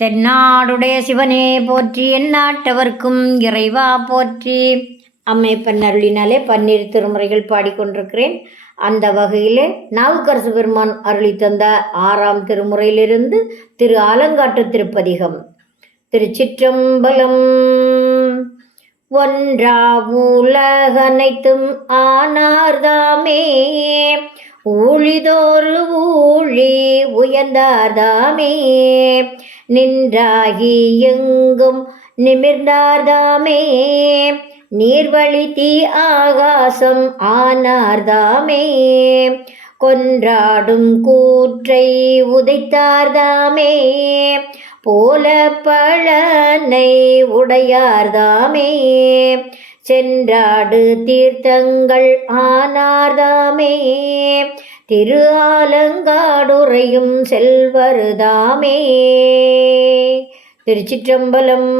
தென்னாடுடைய சிவனே போற்றி, எந்நாட்டவர்க்கும் இறைவா போற்றி. அம்மை பன்னருளினாலே பன்னிரு திருமுறைகள் பாடிக்கொண்டிருக்கிறேன். அந்த வகையிலே நாவுக்கரசு பெருமான் அருளி தந்த 6ஆம் திருமுறையிலிருந்து திரு ஆலங்காட்டு திருப்பதிகம். திருச்சிற்றம்பலம். ஒன்றா உலகனைத்தும் ஆனார்தாமே, ஊழிதோறு ஊழி உயர்ந்தார்தாமே, நின்றாகி எங்கும் நிமிர்ந்தார்தாமே, நீர்வழி தீ ஆகாசம் ஆனார்தாமே, கொன்றாடும் கூற்றை உதைத்தார்தாமே, போல பழனை உடையார்தாமே, சென்றாடு தீர்த்தங்கள் ஆனார்தாமே, திரு ஆலங்காடுறையும் செல்வருதாமே. திருச்சிற்றம்பலம்.